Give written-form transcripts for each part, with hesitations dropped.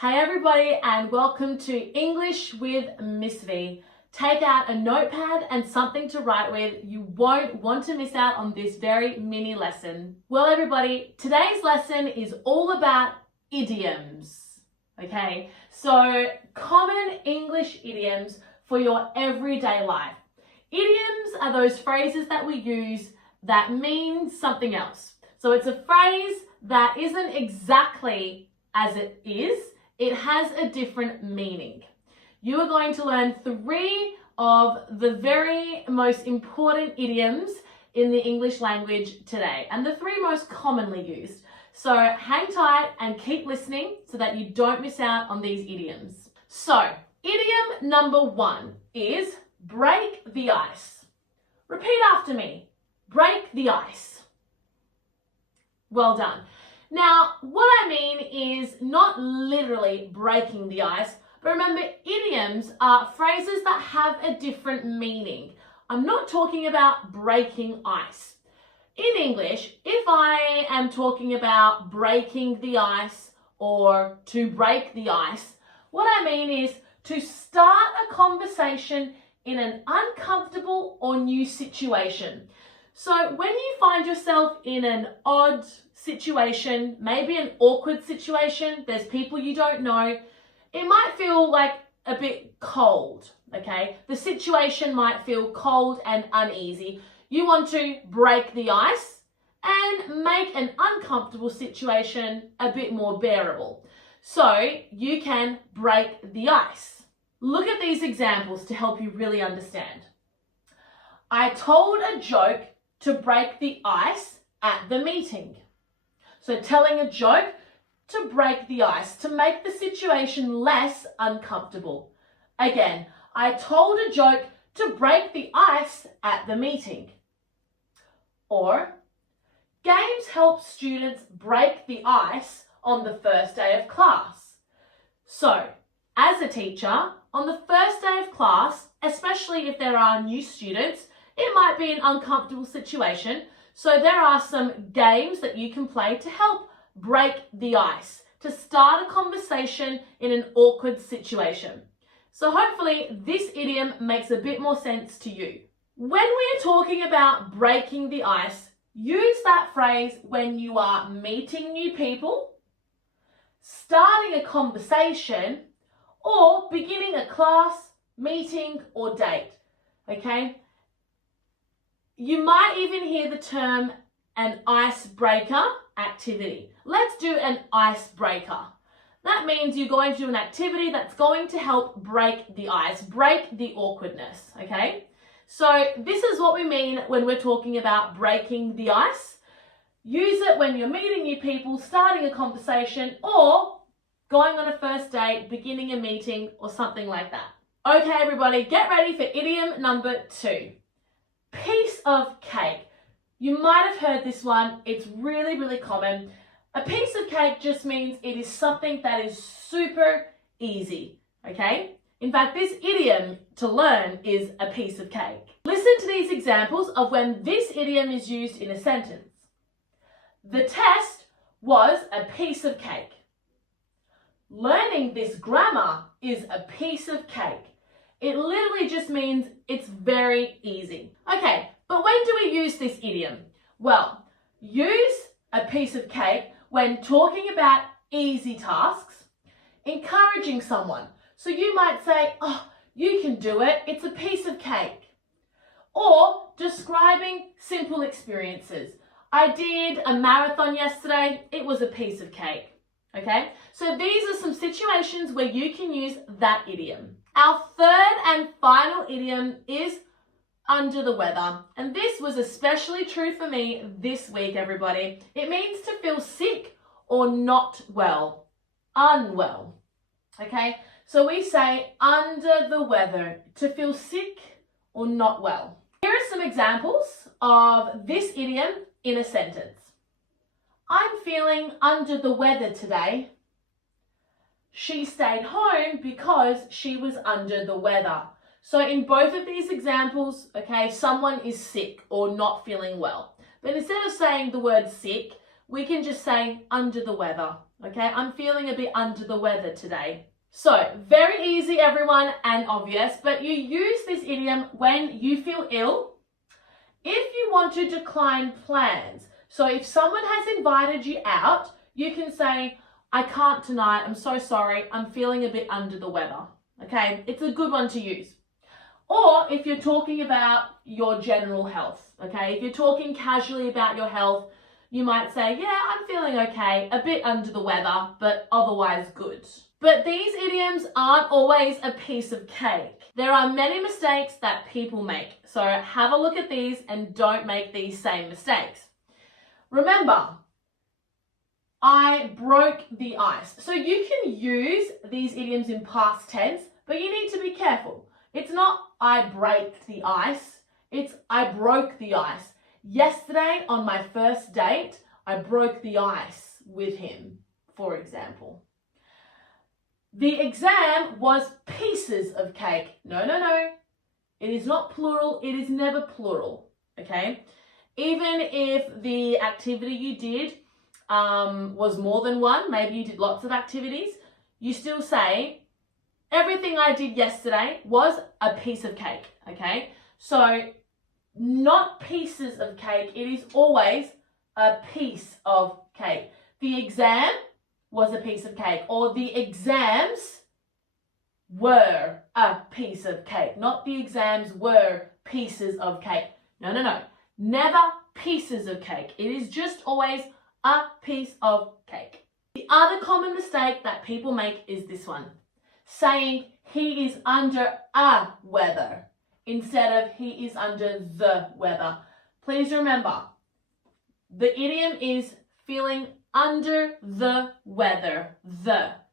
Hey everybody, and welcome to English with Miss V. Take out a notepad and something to write with. You won't want to miss out on this very mini lesson. Well everybody, today's lesson is all about idioms. Okay, so common English idioms for your everyday life. Idioms are those phrases that we use that mean something else. So it's a phrase that isn't exactly as it is. It has a different meaning. You are going to learn 3 of the very most important idioms in the English language today, and the 3 most commonly used. So hang tight and keep listening so that you don't miss out on these idioms. So, idiom number 1 is break the ice. Repeat after me. Break the ice. Well done. Now, what I mean is not literally breaking the ice, but remember, idioms are phrases that have a different meaning. I'm not talking about breaking ice. In English, if I am talking about breaking the ice or to break the ice, what I mean is to start a conversation in an uncomfortable or new situation. So when you find yourself in an odd situation, maybe an awkward situation, there's people you don't know, it might feel like a bit cold, okay? The situation might feel cold and uneasy. You want to break the ice and make an uncomfortable situation a bit more bearable. So you can break the ice. Look at these examples to help you really understand. I told a joke to break the ice at the meeting. So telling a joke to break the ice, to make the situation less uncomfortable. Again, I told a joke to break the ice at the meeting. Or, games help students break the ice on the first day of class. So, as a teacher, on the first day of class, especially if there are new students, it might be an uncomfortable situation, so there are some games that you can play to help break the ice, to start a conversation in an awkward situation. So hopefully this idiom makes a bit more sense to you. When we're talking about breaking the ice, use that phrase when you are meeting new people, starting a conversation, or beginning a class, meeting, or date, okay? You might even hear the term an icebreaker activity. Let's do an icebreaker. That means you're going to do an activity that's going to help break the ice, break the awkwardness, okay? So this is what we mean when we're talking about breaking the ice. Use it when you're meeting new people, starting a conversation, or going on a first date, beginning a meeting, or something like that. Okay, everybody, get ready for idiom number 2. Piece of cake. You might have heard this one. It's really, really common. A piece of cake just means it is something that is super easy, okay? In fact, this idiom to learn is a piece of cake. Listen to these examples of when this idiom is used in a sentence. The test was a piece of cake. Learning this grammar is a piece of cake. It literally just means it's very easy. Okay, but when do we use this idiom? Well, use a piece of cake when talking about easy tasks, encouraging someone. So you might say, oh, you can do it, it's a piece of cake. Or describing simple experiences. I did a marathon yesterday, it was a piece of cake. Okay, so these are some situations where you can use that idiom. Our third and final idiom is under the weather. And this was especially true for me this week, everybody. It means to feel sick or not well, unwell. Okay, so we say under the weather, to feel sick or not well. Here are some examples of this idiom in a sentence. I'm feeling under the weather today. She stayed home because she was under the weather. So in both of these examples, okay, someone is sick or not feeling well. But instead of saying the word sick, we can just say under the weather. Okay, I'm feeling a bit under the weather today. So, very easy, everyone, and obvious, but you use this idiom when you feel ill, if you want to decline plans. So if someone has invited you out, you can say, I can't tonight, I'm so sorry, I'm feeling a bit under the weather. Okay, it's a good one to use. Or if you're talking about your general health, okay, if you're talking casually about your health, you might say, yeah, I'm feeling okay, a bit under the weather, but otherwise good. But these idioms aren't always a piece of cake. There are many mistakes that people make. So have a look at these and don't make these same mistakes. Remember, I broke the ice. So you can use these idioms in past tense, but you need to be careful. It's not I break the ice, it's I broke the ice. Yesterday on my first date, I broke the ice with him, for example. The exam was pieces of cake. No. It is not plural. It is never plural, okay? Even if the activity you did was more than one, maybe you did lots of activities, you still say, everything I did yesterday was a piece of cake, okay? So, not pieces of cake. It is always a piece of cake. The exam was a piece of cake, or the exams were a piece of cake, not the exams were pieces of cake. No. Never pieces of cake. It is just always a piece of cake. The other common mistake that people make is this one, saying he is under a weather instead of he is under the weather. Please remember, the idiom is feeling under the weather,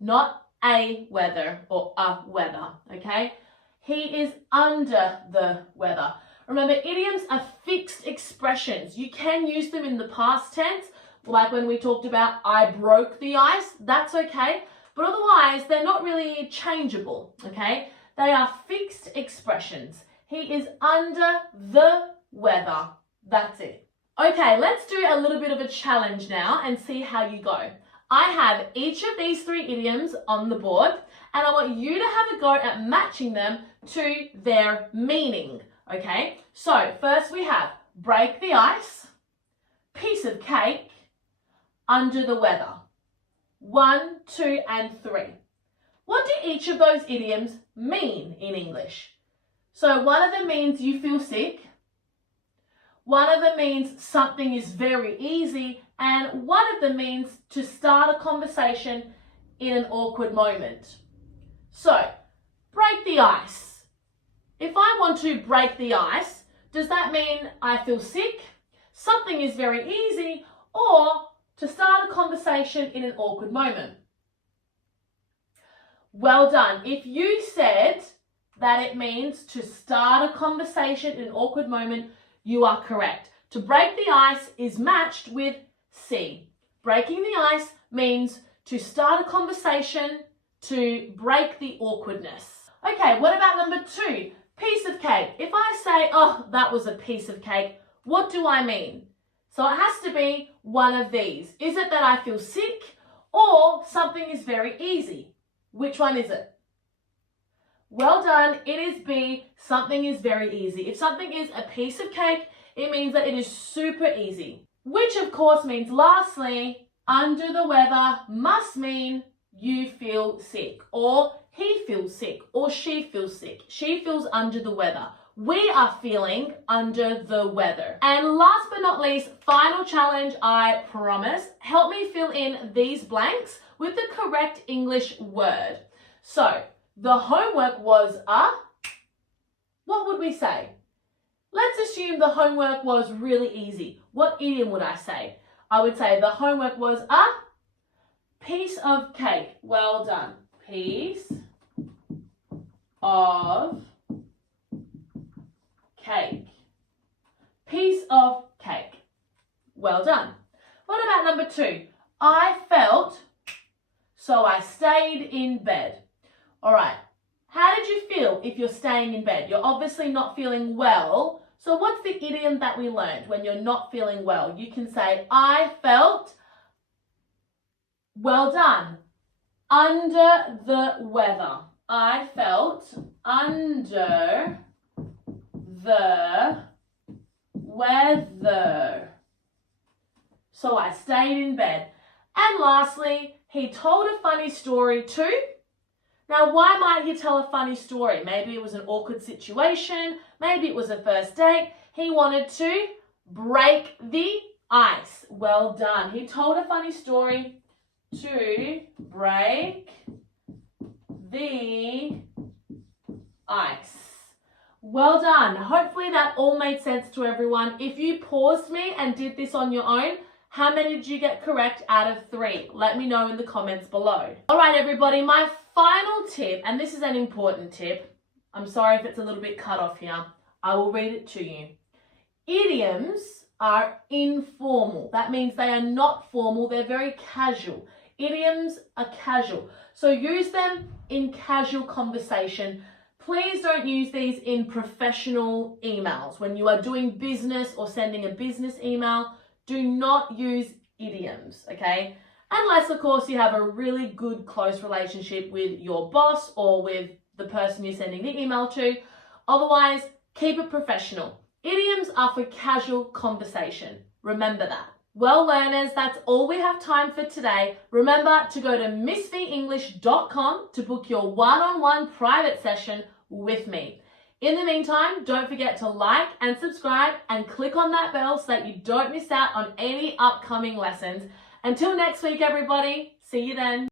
not a weather or a weather, okay? He is under the weather. Remember, idioms are fixed expressions. You can use them in the past tense, like when we talked about I broke the ice, that's okay, but otherwise they're not really changeable, okay? They are fixed expressions. He is under the weather, that's it. Okay, let's do a little bit of a challenge now and see how you go. I have each of these three idioms on the board and I want you to have a go at matching them to their meaning, okay? So first we have break the ice, piece of cake, under the weather. 1, 2, and 3. What do each of those idioms mean in English? So one of them means you feel sick. One of them means something is very easy, and one of them means to start a conversation in an awkward moment. So, break the ice. If I want to break the ice, does that mean I feel sick, something is very easy, or to start a conversation in an awkward moment? Well done. If you said that it means to start a conversation in an awkward moment, you are correct. To break the ice is matched with C. Breaking the ice means to start a conversation, to break the awkwardness. Okay, what about number 2? Piece of cake. If I say, oh, that was a piece of cake, what do I mean? So it has to be one of these. Is it that I feel sick or something is very easy? Which one is it? Well done, it is B, something is very easy. If something is a piece of cake, it means that it is super easy. Which of course means lastly, under the weather must mean you feel sick, or he feels sick, or she feels sick. She feels under the weather. We are feeling under the weather. And last but not least, final challenge, I promise. Help me fill in these blanks with the correct English word. So, the homework was what would we say? Let's assume the homework was really easy. What idiom would I say? I would say the homework was a piece of cake. Well done. Piece of cake. Piece of cake. Well done. What about number 2? I felt, so I stayed in bed. All right, how did you feel if you're staying in bed? You're obviously not feeling well. So what's the idiom that we learned when you're not feeling well? You can say, I felt Well done. Under the weather. I felt under the weather. So I stayed in bed. And lastly, he told a funny story too. Now, why might he tell a funny story? Maybe it was an awkward situation. Maybe it was a first date. He wanted to break the ice. Well done. He told a funny story to break the ice. Well done. Hopefully that all made sense to everyone. If you paused me and did this on your own, how many did you get correct out of 3? Let me know in the comments below. All right, everybody, my final tip, and this is an important tip. I'm sorry if it's a little bit cut off here. I will read it to you. Idioms are informal. That means they are not formal. They're very casual. Idioms are casual. So use them in casual conversation. Please don't use these in professional emails. When you are doing business or sending a business email, do not use idioms, okay? Unless, of course, you have a really good, close relationship with your boss or with the person you're sending the email to. Otherwise, keep it professional. Idioms are for casual conversation. Remember that. Well, learners, that's all we have time for today. Remember to go to missvenglish.com to book your one-on-one private session with me. In the meantime, don't forget to like and subscribe and click on that bell so that you don't miss out on any upcoming lessons. Until next week, everybody, see you then.